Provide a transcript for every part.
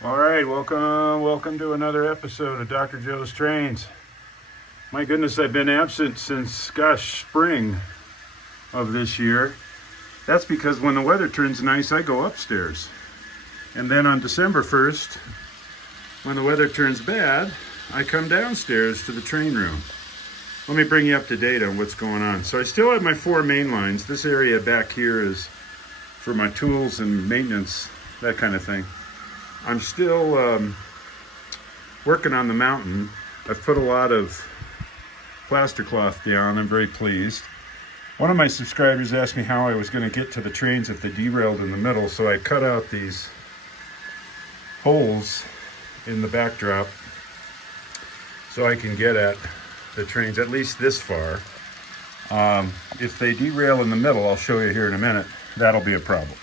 All right, welcome to another episode of Dr. Joe's Trains. My goodness, I've been absent since, spring of this year. That's because when the weather turns nice, I go upstairs. And then on December 1st, when the weather turns bad, I come downstairs to the train room. Let me bring you up to date on what's going on. So I still have my 4 main lines. This area back here is for my tools and maintenance, that kind of thing. I'm still working on the mountain. I've put a lot of plaster cloth down. I'm very pleased. One of my subscribers asked me how I was going to get to the trains if they derailed in the middle, so I cut out these holes in the backdrop so I can get at the trains at least this far. If they derail in the middle, I'll show you here in a minute, that'll be a problem.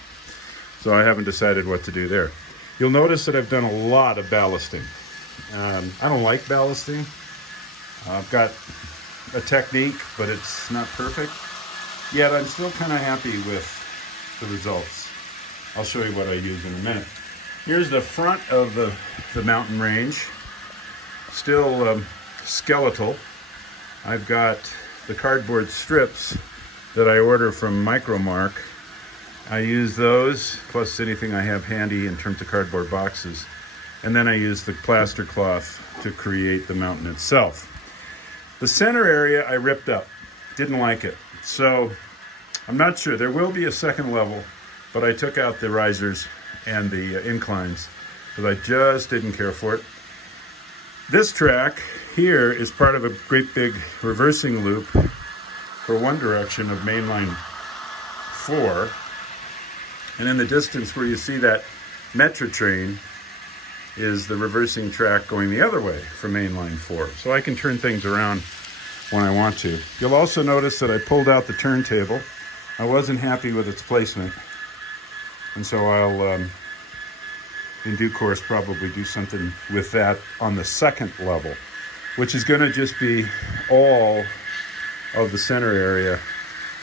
So I haven't decided what to do there. You'll notice that I've done a lot of ballasting. I don't like ballasting. I've got a technique, but it's not perfect. Yet I'm still kind of happy with the results. I'll show you what I use in a minute. Here's the front of the mountain range. Still skeletal. I've got the cardboard strips that I order from Micromark. I use those, plus anything I have handy in terms of cardboard boxes. And then I use the plaster cloth to create the mountain itself. The center area I ripped up, didn't like it. So I'm not sure, there will be a second level, but I took out the risers and the inclines because I just didn't care for it. This track here is part of a great big reversing loop for one direction of mainline 4. And in the distance where you see that Metro train is the reversing track going the other way from mainline 4. So I can turn things around when I want to. You'll also notice that I pulled out the turntable. I wasn't happy with its placement. And so I'll, in due course, probably do something with that on the second level, which is going to just be all of the center area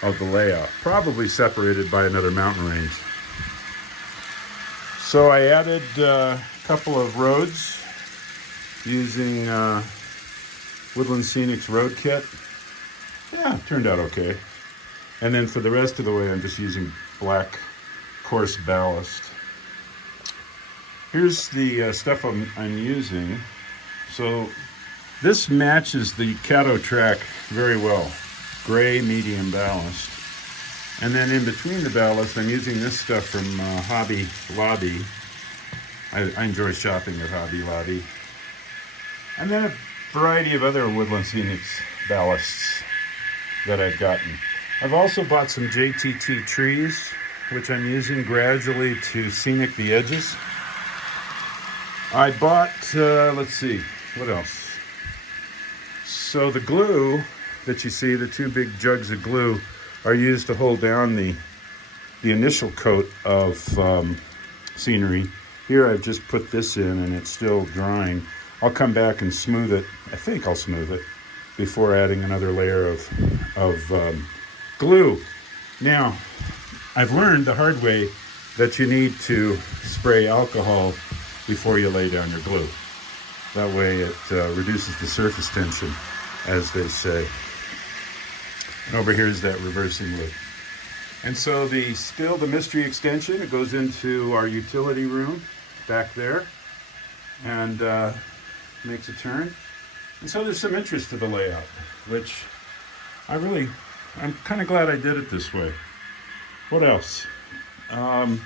of the layout, probably separated by another mountain range. So I added a couple of roads using Woodland Scenics Road Kit. Yeah, turned out okay. And then for the rest of the way, I'm just using black coarse ballast. Here's the stuff I'm using. So this matches the Caddo track very well. Gray medium ballast. And then in between the ballast, I'm using this stuff from Hobby Lobby. I enjoy shopping at Hobby Lobby. And then a variety of other Woodland Scenics ballasts that I've gotten. I've also bought some JTT trees, which I'm using gradually to scenic the edges. I bought, let's see, what else? So the glue that you see, the 2 big jugs of glue, are used to hold down the initial coat of scenery. Here I've just put this in and it's still drying. I'll come back and smooth it. I think I'll smooth it before adding another layer of glue. Now, I've learned the hard way that you need to spray alcohol before you lay down your glue. That way it reduces the surface tension, as they say. And over here is that reversing loop. And so still the mystery extension, it goes into our utility room back there and makes a turn. And so there's some interest to the layout, which I'm kind of glad I did it this way. What else? Not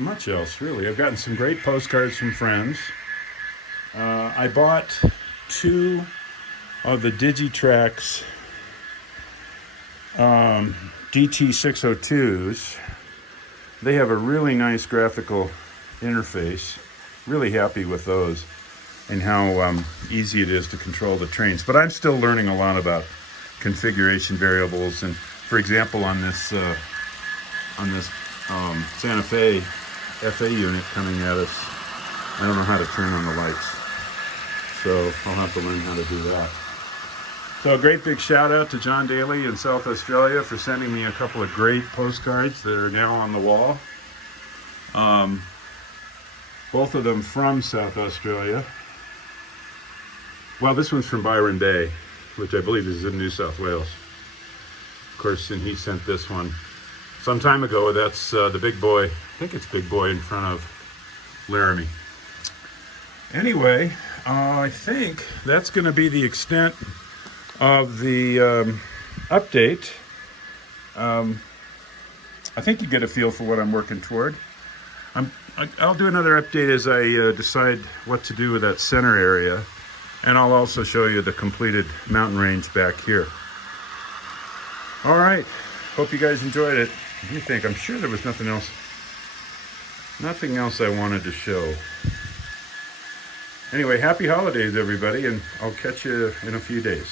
much else, really. I've gotten some great postcards from friends. I bought 2 of the Digitrax DT602s. They have a really nice graphical interface. Really happy with those and how easy it is to control the trains. But I'm still learning a lot about configuration variables. And for example, on this Santa Fe FA unit coming at us, I don't know how to turn on the lights. So I'll have to learn how to do that. So a great big shout out to John Daly in South Australia for sending me a couple of great postcards that are now on the wall. Both of them from South Australia. Well, this one's from Byron Bay, which I believe is in New South Wales. Of course, and he sent this one some time ago. That's the big boy. I think it's big boy in front of Laramie. Anyway, I think that's going to be the extent of the update. I think you get a feel for what I'm working toward. I'll do another update as I decide what to do with that center area. And I'll also show you the completed mountain range back here. All right, hope you guys enjoyed it. What do you think? I'm sure there was nothing else I wanted to show. Anyway, happy holidays, everybody, and I'll catch you in a few days.